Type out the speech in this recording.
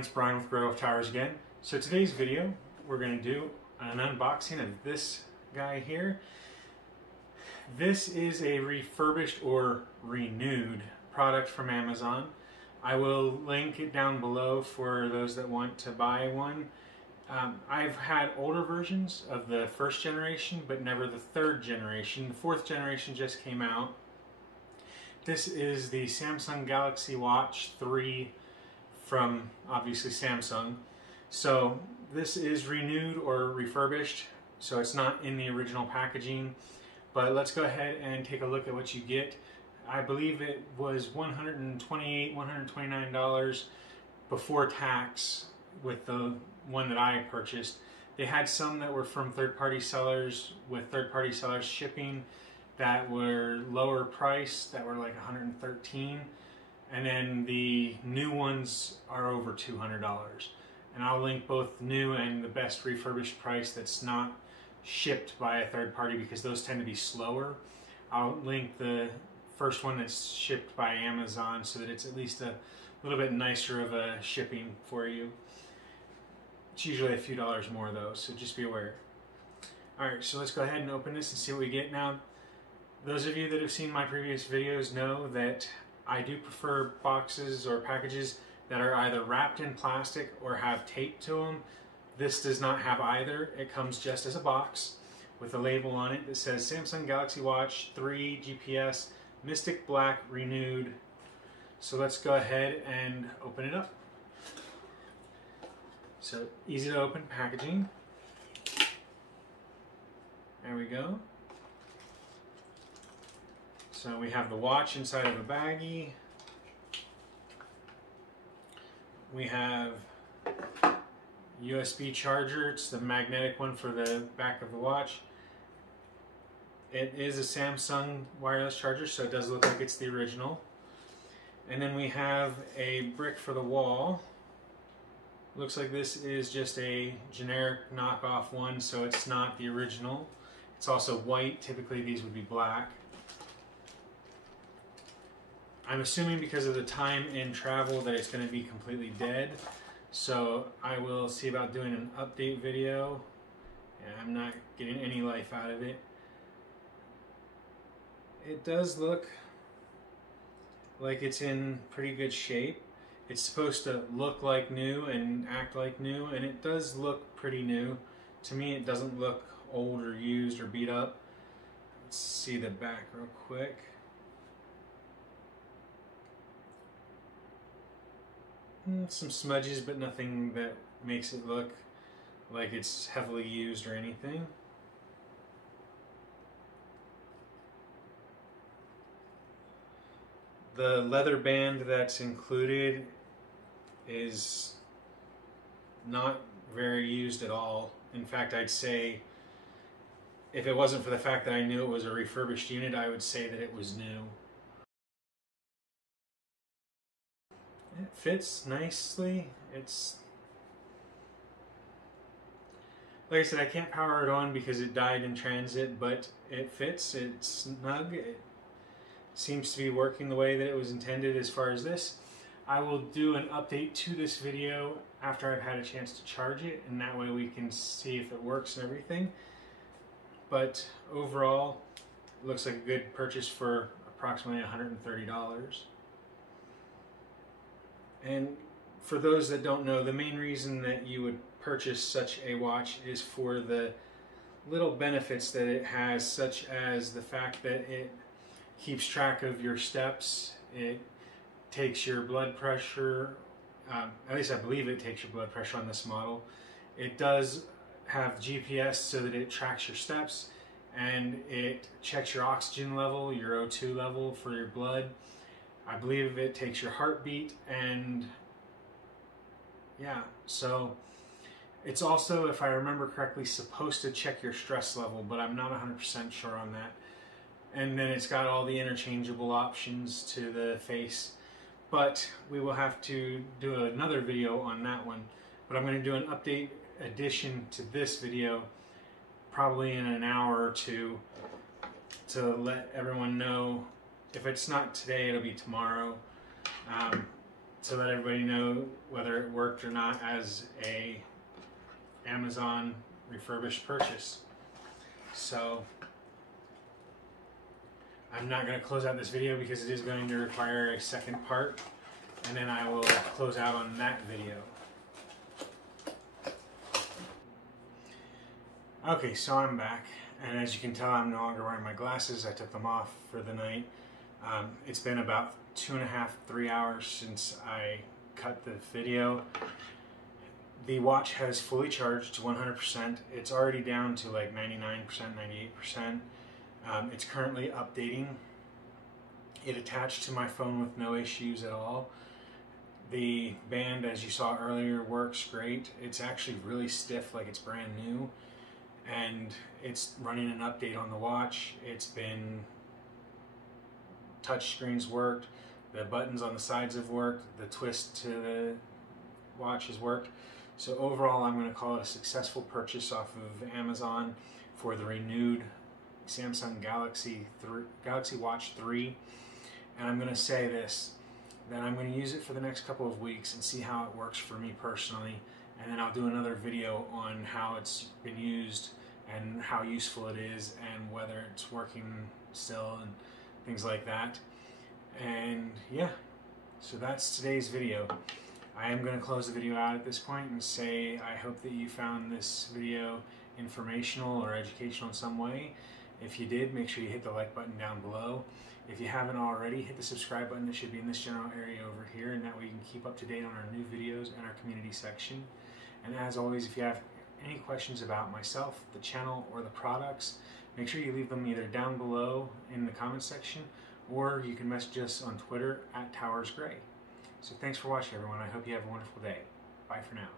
everyone, it's Brian with GreyWolf again. So today's video, we're going to do an unboxing of this guy here. This is a refurbished or renewed product from Amazon. I will link it down below for those that want to buy one. I've had older versions of the first generation, but never the third generation. The fourth generation just came out. This is the Samsung Galaxy Watch 3 from obviously Samsung. So this is renewed or refurbished, so it's not in the original packaging. But let's go ahead and take a look at what you get. I believe it was $128, $129 before tax with the one that I purchased. They had some that were from third-party sellers with third-party sellers shipping that were lower price, that were like $113. And then the new ones are over $200. And I'll link both new and the best refurbished price that's not shipped by a third party, because those tend to be slower. I'll link the first one that's shipped by Amazon so that it's at least a little bit nicer of a shipping for you. It's usually a few dollars more though, so just be aware. Alright, so let's go ahead and open this and see what we get. Now, those of you that have seen my previous videos know that I do prefer boxes or packages that are either wrapped in plastic or have tape to them. This does not have either. It comes just as a box with a label on it that says Samsung Galaxy Watch 3 GPS Mystic Black Renewed. So let's go ahead and open it up. So easy to open packaging. There we go. So we have the watch inside of a baggie. We have USB charger. It's the magnetic one for the back of the watch. It is a Samsung wireless charger, so it does look like it's the original. And then we have a brick for the wall. Looks like this is just a generic knockoff one, so it's not the original. It's also white. Typically these would be black. I'm assuming because of the time in travel that it's going to be completely dead. So I will see about doing an update video. And I'm not getting any life out of it. It does look like it's in pretty good shape. It's supposed to look like new and act like new, and it does look pretty new. To me, it doesn't look old or used or beat up. Let's see the back real quick. Some smudges, but nothing that makes it look like it's heavily used or anything. The leather band that's included is not very used at all. In fact, I'd say if it wasn't for the fact that I knew it was a refurbished unit, I would say that it was new. It fits nicely. It's like I said, I can't power it on because it died in transit, but it fits. It's snug. It seems to be working the way that it was intended as far as this. I will do an update to this video after I've had a chance to charge it, and that way we can see if it works and everything. But overall, it looks like a good purchase for approximately $130. And for those that don't know, the main reason that you would purchase such a watch is for the little benefits that it has, such as the fact that it keeps track of your steps, it takes your blood pressure, at least I believe it takes your blood pressure on this model. It does have GPS so that it tracks your steps, and it checks your oxygen level, your O2 level for your blood. I believe it takes your heartbeat, and yeah, so it's also, if I remember correctly, supposed to check your stress level, but I'm not 100% sure on that. And then it's got all the interchangeable options to the face, but we will have to do another video on that one. But I'm going to do an update addition to this video probably in an hour or two to let everyone know. If it's not today, it'll be tomorrow. to let everybody know whether it worked or not as a Amazon refurbished purchase. So I'm not going to close out this video because it is going to require a second part, and then I will close out on that video. Okay, so I'm back, and as you can tell, I'm no longer wearing my glasses. I took them off for the night. It's been about 2.5, 3 hours since I cut the video. The watch has fully charged to 100%. It's already down to like 99%, 98%. It's currently updating. It attached to my phone with no issues at all. The band, as you saw earlier, works great. It's actually really stiff, like it's brand new. And it's running an update on the watch. It's been, touch screens worked, the buttons on the sides have worked, the twist to the watch has worked. So overall, I'm going to call it a successful purchase off of Amazon for the renewed Samsung Galaxy Watch 3. And I'm going to say this, that I'm going to use it for the next couple of weeks and see how it works for me personally. And then I'll do another video on how it's been used and how useful it is and whether it's working still and things like that. And yeah, so that's today's video. I am going to close the video out at this point and say I hope that you found this video informational or educational in some way. If you did, make sure you hit the like button down below. If you haven't already, hit the subscribe button that should be in this general area over here, and that way you can keep up to date on our new videos and our community section. And as always, if you have any questions about myself, the channel, or the products, make sure you leave them either down below in the comments section, or you can message us on Twitter @TowersGrey. So thanks for watching, everyone. I hope you have a wonderful day. Bye for now.